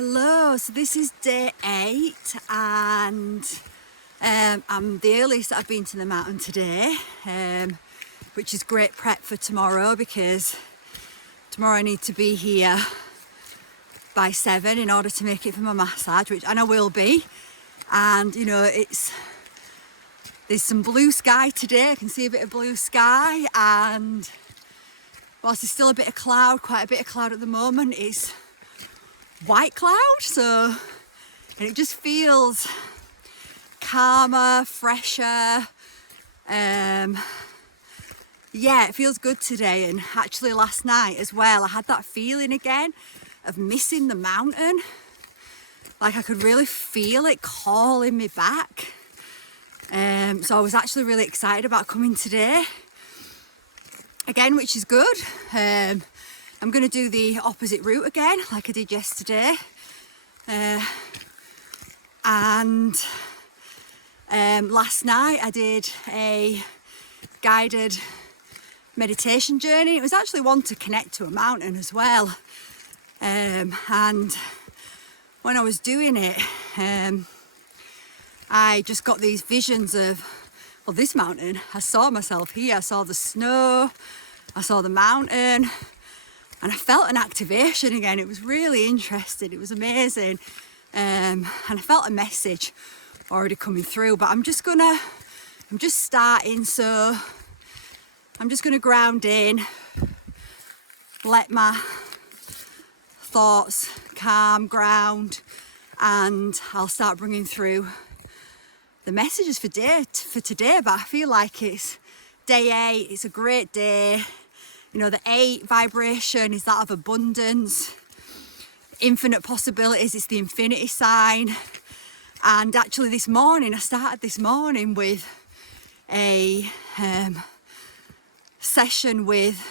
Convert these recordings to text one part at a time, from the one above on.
Hello, so this is day 8 and I'm the earliest that I've been to the mountain today, which is great prep for tomorrow because tomorrow I need to be here by 7 in order to make it for my massage, and I will be. And you know, there's some blue sky today. I can see a bit of blue sky, and whilst there's still a bit of cloud, quite a bit of cloud at the moment, it's white cloud, and it just feels calmer, fresher. Yeah, it feels good today. And actually last night as well, I had that feeling again of missing the mountain. Like I could really feel it calling me back. So I was actually really excited about coming today again, which is good. I'm going to do the opposite route again, like I did yesterday. And last night I did a guided meditation journey. It was actually one to connect to a mountain as well. And when I was doing it, I just got these visions of, well, this mountain. I saw myself here. I saw the snow. I saw the mountain. And I felt an activation again. It was really interesting. It was amazing. And I felt a message already coming through, but I'm just starting. So I'm just gonna ground in, let my thoughts calm, ground, and I'll start bringing through the messages for today. But I feel like it's day 8. It's a great day. You know, the 8 vibration is that of abundance, infinite possibilities. It's the infinity sign. And actually this morning, I started this morning with a session with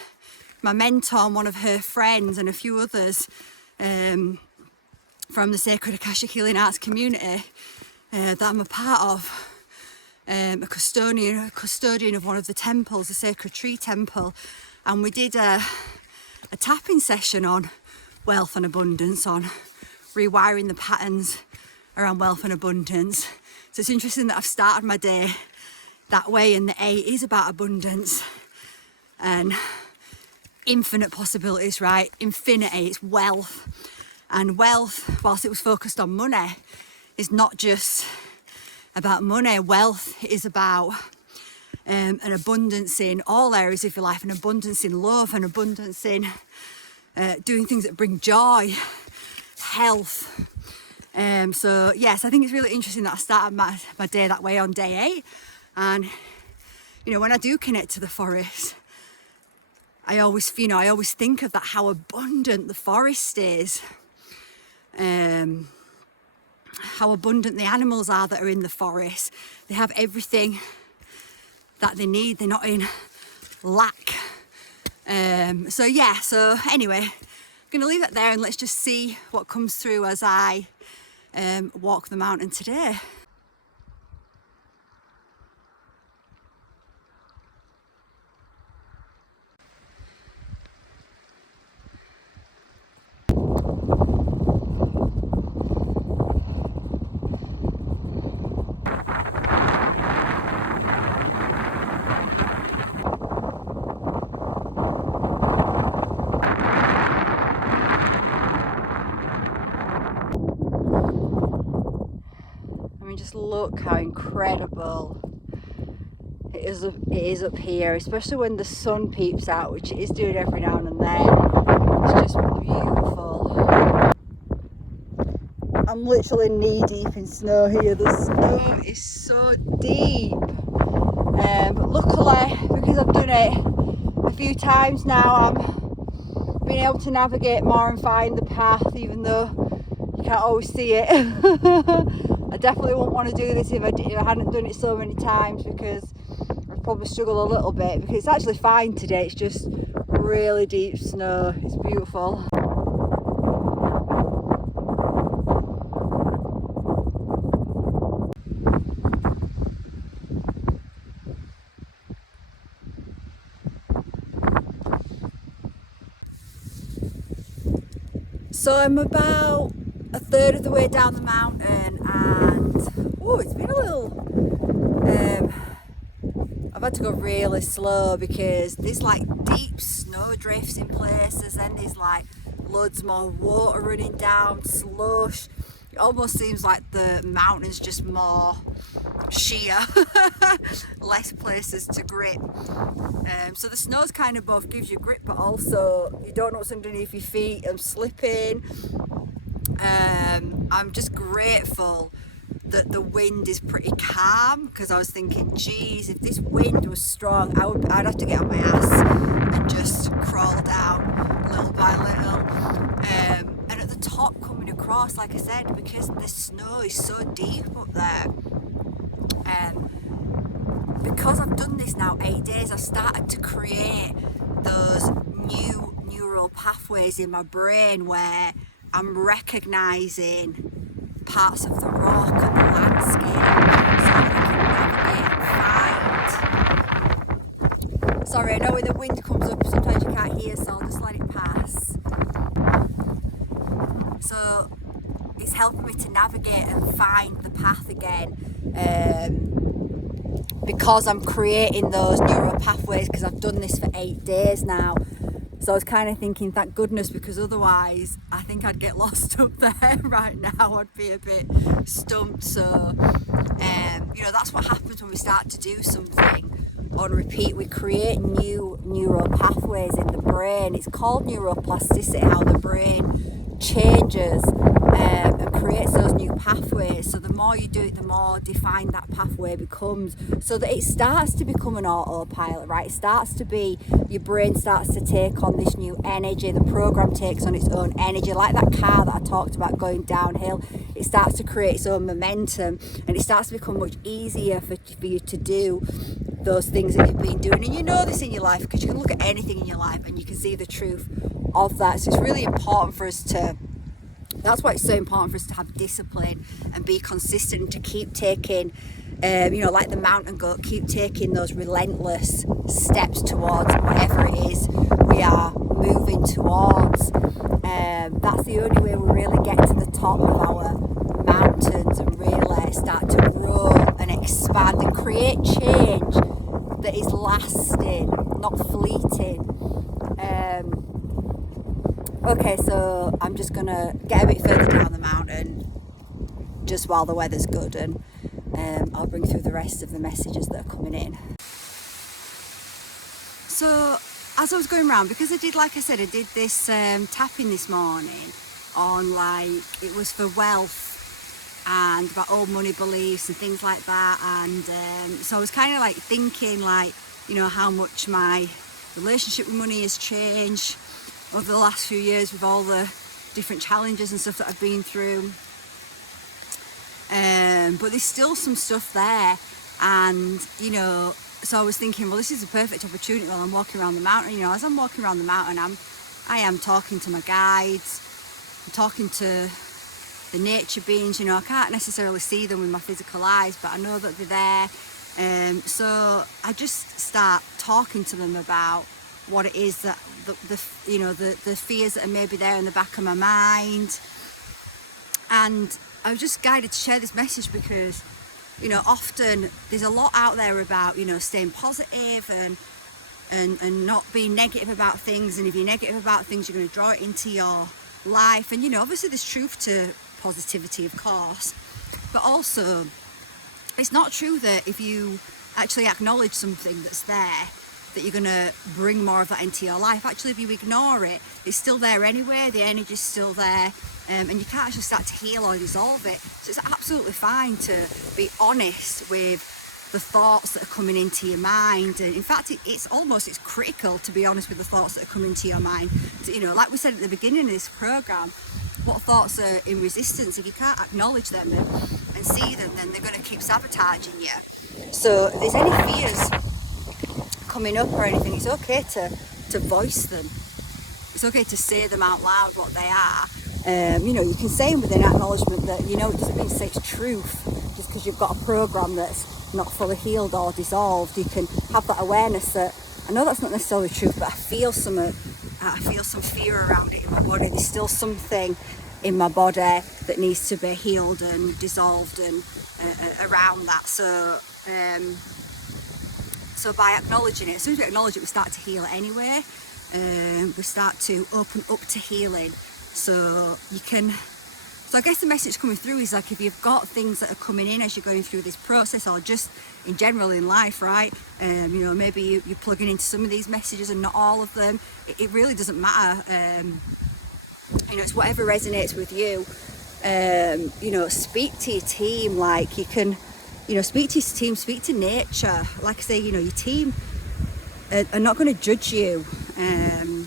my mentor and one of her friends and a few others from the Sacred Akashic Healing Arts community that I'm a part of. A custodian of one of the temples, the Sacred Tree Temple. And we did a tapping session on wealth and abundance, on rewiring the patterns around wealth and abundance. So it's interesting that I've started my day that way, and the 8 is about abundance and infinite possibilities, right? Infinity, it's wealth. And wealth, whilst it was focused on money, is not just about money. Wealth is about an abundance in all areas of your life, an abundance in love, an abundance in doing things that bring joy, health. So yes, I think it's really interesting that I started my day that way on day 8. And you know, when I do connect to the forest, I always think of that, how abundant the forest is, how abundant the animals are that are in the forest. They have everything that they need. They're not in lack. So anyway, I'm going to leave it there and let's just see what comes through as I walk the mountain today. Just look how incredible it is up here, especially when the sun peeps out, which it is doing every now and then. It's just beautiful. I'm literally knee deep in snow here. The snow is so deep, but luckily, because I've done it a few times now, I'm being able to navigate more and find the path, even though you can't always see it. I definitely wouldn't want to do this if I hadn't done it so many times, because I'd probably struggle a little bit, because it's actually fine today. It's just really deep snow. It's beautiful. So I'm about a third of the way down the mountain, and oh, it's been a little I've had to go really slow because there's like deep snow drifts in places, and there's like loads more water running down, slush. It almost seems like the mountain's just more sheer, less places to grip. So the snow's kind of both gives you grip, but also you don't know what's underneath your feet. I'm slipping. I'm just grateful that the wind is pretty calm, because I was thinking, geez, if this wind was strong, I'd have to get on my ass and just crawl down little by little. And at the top coming across, like I said, because the snow is so deep up there, because I've done this now 8 days, I've started to create those new neural pathways in my brain where I'm recognising parts of the rock and the landscape, so that I can navigate and find. Sorry, I know when the wind comes up sometimes you can't hear, so I'll just let it pass. So it's helping me to navigate and find the path again, because I'm creating those neural pathways, because I've done this for 8 days now. So I was kind of thinking, thank goodness, because otherwise I think I'd get lost up there right now. I'd be a bit stumped. So, you know, that's what happens when we start to do something on repeat. We create new neural pathways in the brain. It's called neuroplasticity, how the brain changes and creates those new pathways. So the more you do it, the more defined that pathway becomes, so that it starts to become an autopilot, right? It starts to be, your brain starts to take on this new energy, the program takes on its own energy, like that car that I talked about going downhill. It starts to create its own momentum, and it starts to become much easier for you to do those things that you've been doing. And you know this in your life, because you can look at anything in your life and you can see the truth of that. So it's really important for us to, that's why it's so important for us to have discipline and be consistent, and to keep taking, you know, like the mountain goat, keep taking those relentless steps towards whatever it is we are moving towards. That's the only way we really get to the top of our mountains and really start to grow and expand and create change that is lasting, not fleeting. Okay, so I'm just gonna get a bit further down the mountain just while the weather's good, and I'll bring through the rest of the messages that are coming in. So as I was going around, because I did, like I said, I did this tapping this morning on, like, it was for wealth and about old money beliefs and things like that, and so I was kind of like thinking, like, you know, how much my relationship with money has changed over the last few years with all the different challenges and stuff that I've been through, but there's still some stuff there. And, you know, so I was thinking, well, this is a perfect opportunity while I'm walking around the mountain. You know, as I'm walking around the mountain, I am talking to my guides, I'm talking to the nature beings. You know, I can't necessarily see them with my physical eyes, but I know that they're there. So I just start talking to them about what it is that the fears that are maybe there in the back of my mind. And I was just guided to share this message because, you know, often there's a lot out there about, you know, staying positive and not being negative about things. And if you're negative about things, you're going to draw it into your life. And, you know, obviously there's truth to positivity, of course, but also it's not true that if you actually acknowledge something that's there, that you're going to bring more of that into your life. Actually, if you ignore it, it's still there anyway, the energy's still there, and you can't actually start to heal or dissolve it. So it's absolutely fine to be honest with the thoughts that are coming into your mind. And in fact, it's critical to be honest with the thoughts that are coming into your mind. So, you know, like we said at the beginning of this program, what thoughts are in resistance? If you can't acknowledge them and see them, then they're going to keep sabotaging you. So if there's any fears coming up or anything, it's okay to voice them. It's okay to say them out loud, what they are. You know, you can say them with an acknowledgement that, you know, it doesn't mean to say it's truth just because you've got a program that's not fully healed or dissolved. You can have that awareness that, I know that's not necessarily truth, but I feel some fear around it in my body. There's still something in my body that needs to be healed and dissolved and around that. So by acknowledging it, as soon as we acknowledge it, we start to heal it anyway. We start to open up to healing. So I guess the message coming through is like, if you've got things that are coming in as you're going through this process, or just in general in life, right? Maybe you're plugging into some of these messages and not all of them. It really doesn't matter. It's whatever resonates with you. Speak to your team. Like, you can, speak to your team, speak to nature. Like I say, your team are not going to judge you. I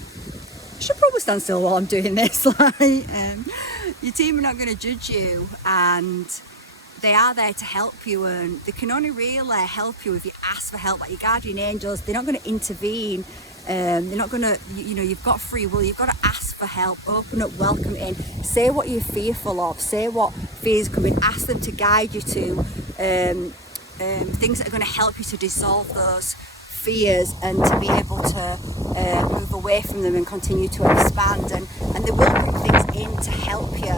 should probably stand still while I'm doing this. Your team are not going to judge you, and they are there to help you, and they can only really help you if you ask for help. Like your guardian angels, they're not going to intervene. They're not going to, you've got free will. You've got to ask for help, open up, welcome in, say what you're fearful of, say what fears come in, ask them to guide you to things that are going to help you to dissolve those fears and to be able to move away from them and continue to expand, and they will bring things in to help you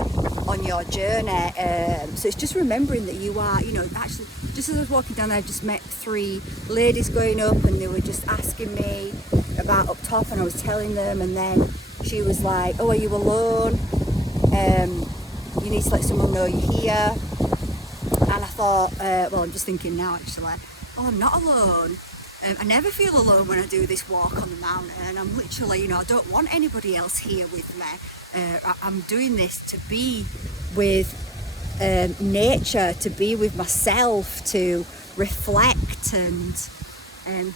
on your journey. So it's just remembering that you are, actually, just as I was walking down there, I just met 3 ladies going up, and they were just asking me about up top, and I was telling them, and then she was like, oh, are you alone? You need to let someone know you're here. And I thought, I'm just thinking now actually, oh, I'm not alone. I never feel alone when I do this walk on the mountain. I'm literally, I don't want anybody else here with me. I'm doing this to be with nature, to be with myself, to reflect and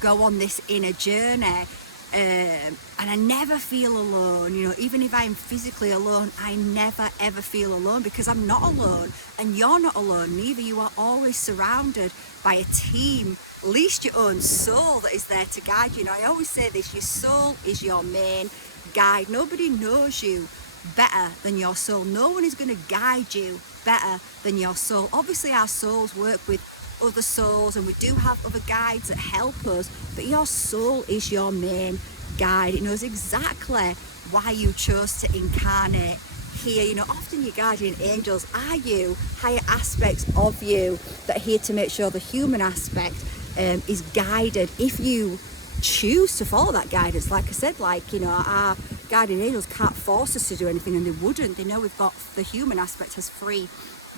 go on this inner journey. And I never feel alone. Even if I'm physically alone, I never ever feel alone, because I'm not alone, and you're not alone neither. You are always surrounded by a team, at least your own soul, that is there to guide you. I always say this, your soul is your main guide. Nobody knows you better than your soul. No one is going to guide you better than your soul. Obviously our souls work with other souls, and we do have other guides that help us, but your soul is your main guide. It knows exactly why you chose to incarnate here. Often your guardian angels are you, higher aspects of you that are here to make sure the human aspect is guided if you choose to follow that guidance. Like I said, our guardian angels can't force us to do anything, and they wouldn't. They know we've got, the human aspect has free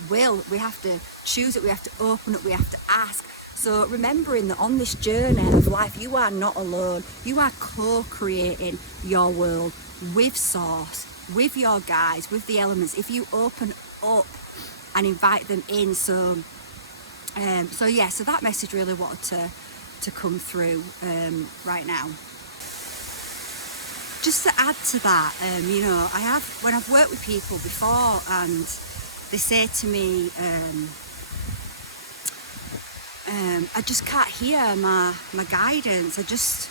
will. We have to choose it, we have to open up, we have to ask. So remembering that on this journey of life, you are not alone. You are co-creating your world with source, with your guides, with the elements, if you open up and invite them in. So that message really wanted to come through right now. Just to add to that, when I've worked with people before, and they say to me, I just can't hear my guidance. I just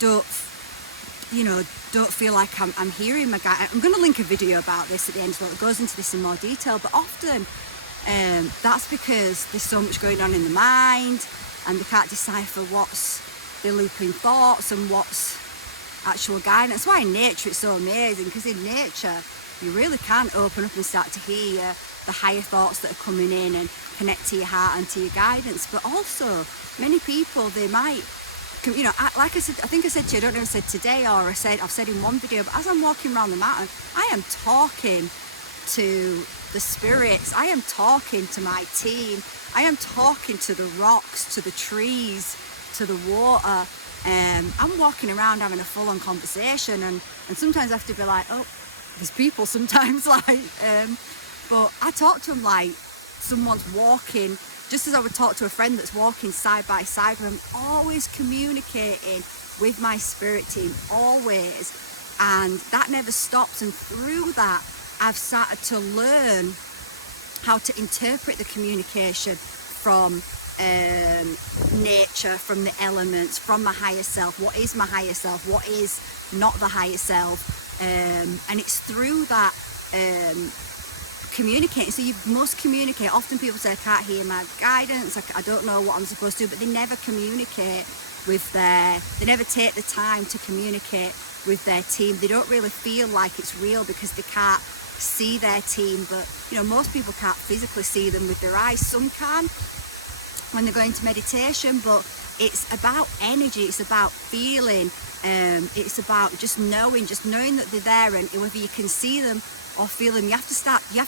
don't feel like I'm hearing my guidance. I'm going to link a video about this at the end as well. It goes into this in more detail, but often that's because there's so much going on in the mind, and they can't decipher what's the looping thoughts and what's actual guidance. That's why in nature it's so amazing, because in nature you really can open up and start to hear the higher thoughts that are coming in and connect to your heart and to your guidance. But also, many people, they might, like I said, I think I said to you, I don't know if I said today or I've said in one video, but as I'm walking around the mountain, I am talking to the spirits, I am talking to my team, I am talking to the rocks, to the trees, to the water. I'm walking around having a full-on conversation, and sometimes I have to be like, oh, there's people sometimes, but I talk to them like someone's walking, just as I would talk to a friend that's walking side by side with them. Always communicating with my spirit team, always, and that never stops. And through that, I've started to learn how to interpret the communication from nature, from the elements, from my higher self. What is my higher self? What is not the higher self? And it's through that communicating. So you must communicate. Often people say, I can't hear my guidance, I don't know what I'm supposed to do, but they never communicate with they never take the time to communicate with their team. They don't really feel like it's real because they can't see their team, but you know, most people can't physically see them with their eyes. Some can when they're going to meditation, but it's about energy, it's about feeling, it's about just knowing that they're there, and whether you can see them or feel them, you have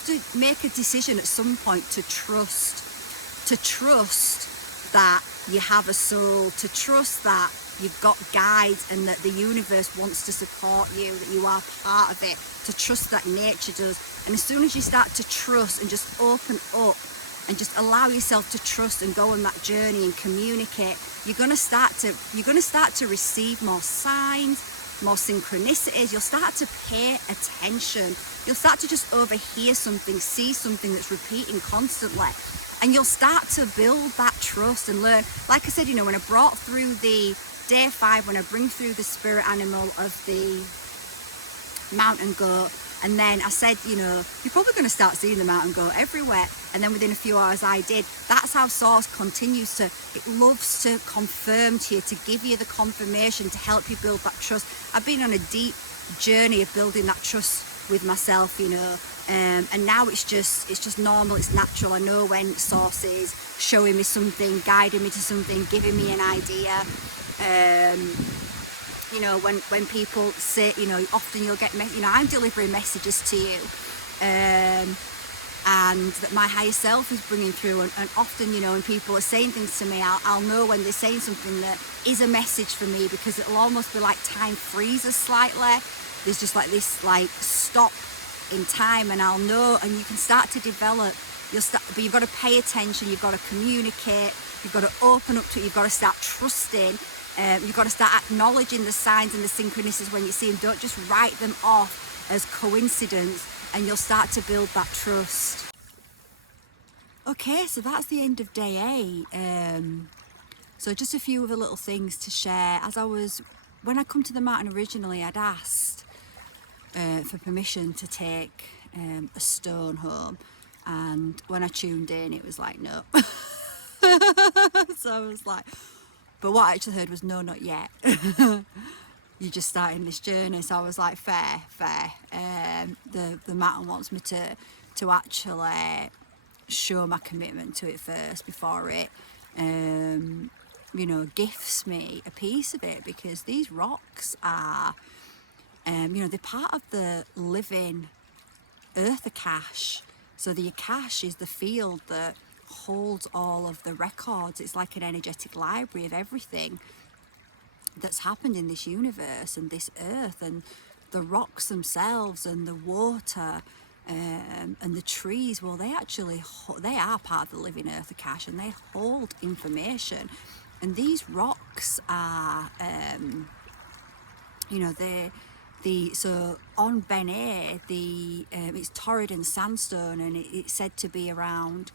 to make a decision at some point to trust that you have a soul, to trust that you've got guides and that the universe wants to support you, that you are part of it, to trust that nature does. And as soon as you start to trust and just open up and just allow yourself to trust and go on that journey and communicate, you're going to start to receive more signs, more synchronicities. You'll start to pay attention. You'll start to just overhear something, see something that's repeating constantly, and you'll start to build that trust and learn. Like I said, you know, when I brought through the day 5, when I bring through the spirit animal of the mountain goat, and then I said, you know, you're probably going to start seeing the mountain goat everywhere. And then within a few hours I did. That's how Source continues to, it loves to confirm to you, to give you the confirmation, to help you build that trust. I've been on a deep journey of building that trust with myself, you know, and now it's just normal, it's natural. I know when Source is showing me something, guiding me to something, giving me an idea. You know, when people say, you know, often you'll get, you know, I'm delivering messages to you, and that my higher self is bringing through, and often, you know, when people are saying things to me, I'll know when they're saying something that is a message for me, because it'll almost be like time freezes slightly. There's just like this like stop in time, and I'll know, and you can start to develop. But you've got to pay attention, you've got to communicate, you've got to open up to it, you've got to start trusting. You've got to start acknowledging the signs and the synchronicities when you see them. Don't just write them off as coincidence, and you'll start to build that trust. Okay, so that's the end of day 8. So just a few other little things to share. When I come to the mountain originally, I'd asked for permission to take a stone home, and when I tuned in, it was like, no. So I was like, but what I actually heard was, no, not yet. You're just starting this journey. So I was like, fair. The mountain wants me to actually show my commitment to it first before it, you know, gifts me a piece of it, because these rocks are, you know, they're part of the living earth Akash. So the Akash is the field that holds all of the records. It's like an energetic library of everything that's happened in this universe and this earth, and the rocks themselves and the water and the trees. Well, they are part of the living earth Akash, and they hold information. And these rocks are, you know, so on Benet, it's Torridon sandstone, and it's said to be around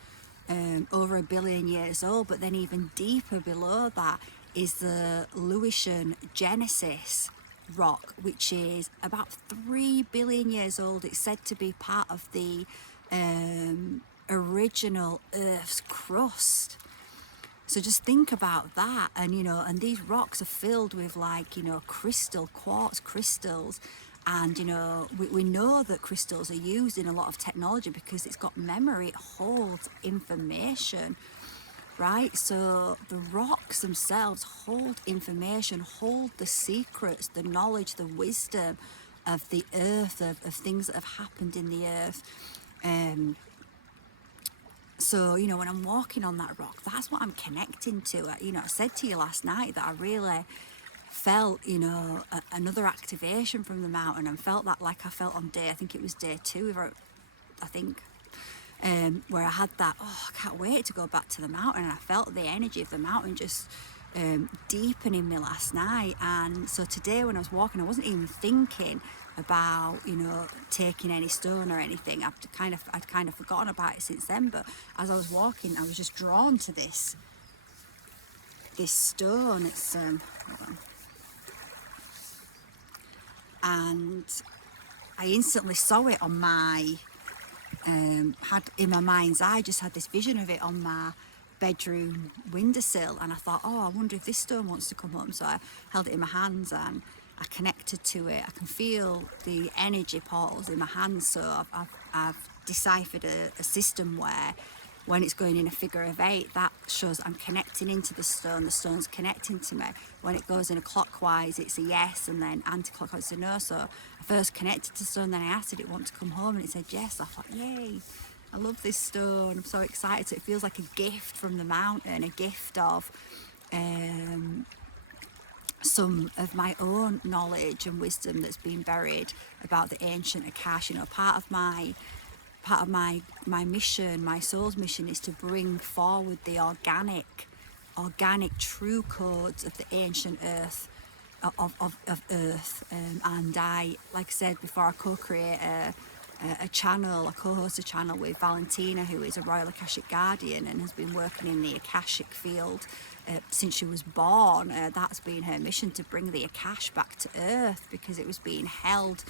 over 1 billion years old. But then even deeper below that is the Lewisian Genesis rock, which is about 3 billion years old. It's said to be part of the original Earth's crust. So just think about that. And, you know, and these rocks are filled with, like, you know, quartz crystals. And, you know, we know that crystals are used in a lot of technology because it's got memory, it holds information, right? So the rocks themselves hold information, hold the secrets, the knowledge, the wisdom of the earth, of things that have happened in the earth. So, you know, when I'm walking on that rock, that's what I'm connecting to. You know, I said to you last night that I really felt, you know, another activation from the mountain, and felt that like I felt on I think it was day 2, I think, where I had that, oh, I can't wait to go back to the mountain. And I felt the energy of the mountain just deepening me last night. And so today when I was walking, I wasn't even thinking about, you know, taking any stone or anything. I'd kind of forgotten about it since then. But as I was walking, I was just drawn to this stone. It's hold on. And I instantly saw it on my had in my mind's eye, just had this vision of it on my bedroom windowsill, and I thought, oh, I wonder if this stone wants to come home. So I held it in my hands and I connected to it. I can feel the energy portals in my hands. So I've deciphered a system where when it's going in a figure of 8, that shows I'm connecting into the stone's connecting to me. When it goes in a clockwise, it's a yes, and then anti-clockwise, it's a no. So I first connected to the stone, then I asked, did it want to come home? And it said yes. I thought, yay, I love this stone. I'm so excited. So it feels like a gift from the mountain, a gift of some of my own knowledge and wisdom that's been buried about the ancient Akash. You know, part of my mission, my soul's mission, is to bring forward the organic true codes of the ancient earth, of earth. And I, like I said before, I co-create a channel, I co-host a channel with Valentina, who is a Royal Akashic Guardian and has been working in the Akashic field since she was born. That's been her mission, to bring the Akash back to earth, because it was being held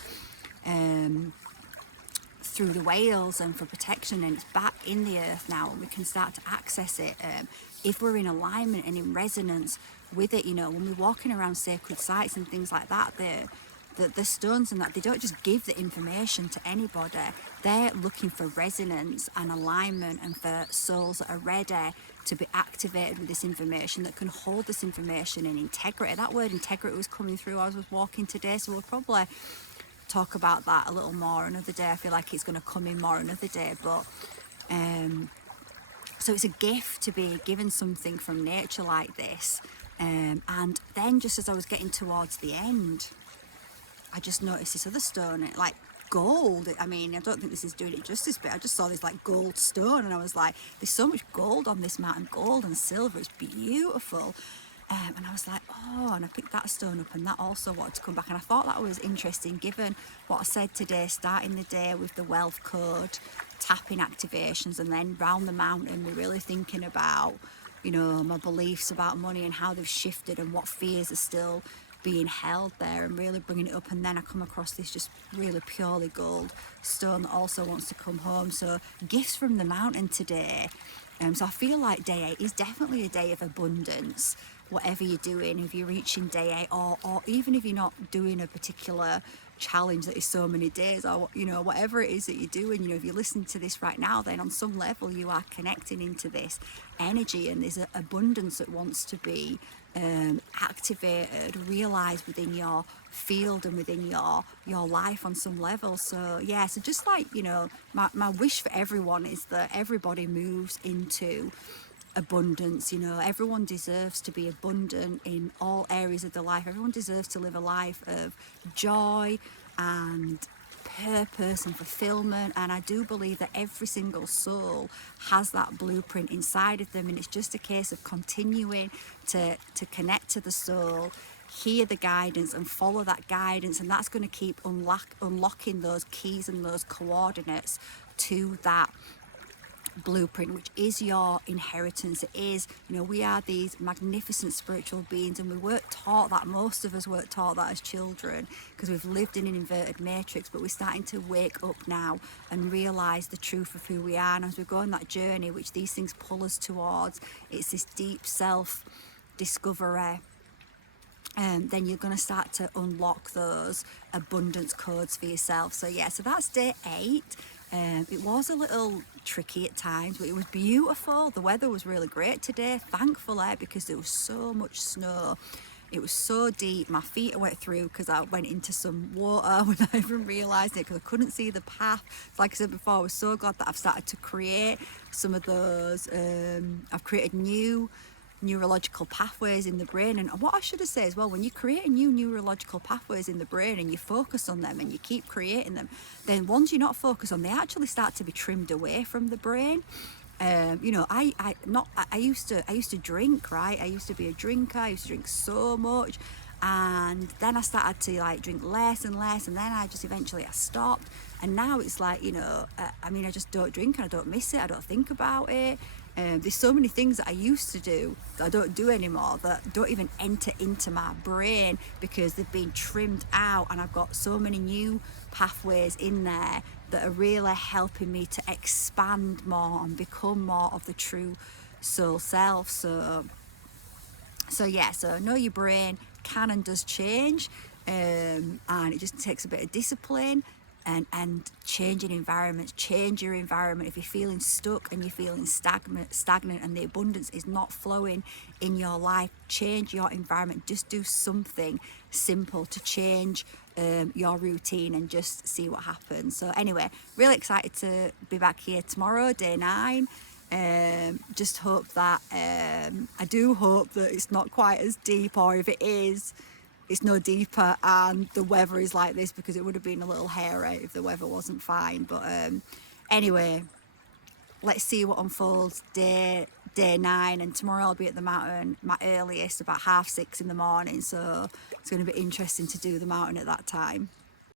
through the whales and for protection, and it's back in the earth now, and we can start to access it if we're in alignment and in resonance with it. You know, when we're walking around sacred sites and things like that, the stones and that, they don't just give the information to anybody. They're looking for resonance and alignment, and for souls that are ready to be activated with this information, that can hold this information in integrity. That word integrity was coming through as I was walking today, so we'll probably talk about that a little more another day. I feel like it's going to come in more another day, but so it's a gift to be given something from nature like this. And then just as I was getting towards the end, I just noticed this other stone, like gold. I mean, I don't think this is doing it justice, but I just saw this like gold stone, and I was like, there's so much gold on this mountain, gold and silver, it's beautiful. And I was like, oh, and I picked that stone up, and that also wanted to come back. And I thought that was interesting, given what I said today, starting the day with the wealth code, tapping activations, and then round the mountain, we're really thinking about, you know, my beliefs about money and how they've shifted and what fears are still being held there, and really bringing it up. And then I come across this just really purely gold stone that also wants to come home. So gifts from the mountain today. So I feel like day 8 is definitely a day of abundance. Whatever you're doing, if you're reaching day 8, or even if you're not doing a particular challenge that is so many days, or you know, whatever it is that you're doing, you know, if you're listening to this right now, then on some level you are connecting into this energy, and there's an abundance that wants to be activated, realized within your field and within your life on some level. So yeah, so just like, you know, my wish for everyone is that everybody moves into abundance. You know, everyone deserves to be abundant in all areas of their life. Everyone deserves to live a life of joy and purpose and fulfillment, and I do believe that every single soul has that blueprint inside of them, and it's just a case of continuing to connect to the soul, hear the guidance and follow that guidance, and that's going to keep unlocking those keys and those coordinates to that blueprint, which is your inheritance. It is, you know, we are these magnificent spiritual beings, and we weren't taught that. Most of us weren't taught that as children, because we've lived in an inverted matrix, but we're starting to wake up now and realize the truth of who we are. And as we go on that journey, which these things pull us towards, it's this deep self discovery, and then you're going to start to unlock those abundance codes for yourself. So yeah, so that's day 8. It was a little tricky at times, but it was beautiful. The weather was really great today, thankfully, because there was so much snow. It was so deep, my feet went through because I went into some water without even realising it, because I couldn't see the path. Like I said before, I was so glad that I've started to create some of those. I've created new neurological pathways in the brain, and what I should have said as well, when you create new neurological pathways in the brain and you focus on them and you keep creating them, then ones you're not focused on, they actually start to be trimmed away from the brain. You know, I used to drink, right? I used to be a drinker. I used to drink so much, and then I started to like drink less and less, and then I stopped, and now it's like, you know, I mean, I just don't drink, and I don't miss it, I don't think about it. There's so many things that I used to do that I don't do anymore, that don't even enter into my brain because they've been trimmed out, and I've got so many new pathways in there that are really helping me to expand more and become more of the true soul self. So yeah, so know your brain can and does change. and it just takes a bit of discipline and changing environments. Change your environment. If you're feeling stuck and you're feeling stagnant and the abundance is not flowing in your life, change your environment. Just do something simple to change your routine and just see what happens. So anyway, really excited to be back here tomorrow, day 9. Just hope that I do hope that it's not quite as deep, or if it is, it's no deeper and the weather is like this, because it would have been a little hairy if the weather wasn't fine. But anyway, let's see what unfolds day 9, and tomorrow I'll be at the mountain, my earliest, about 6:30 in the morning, so it's going to be interesting to do the mountain at that time.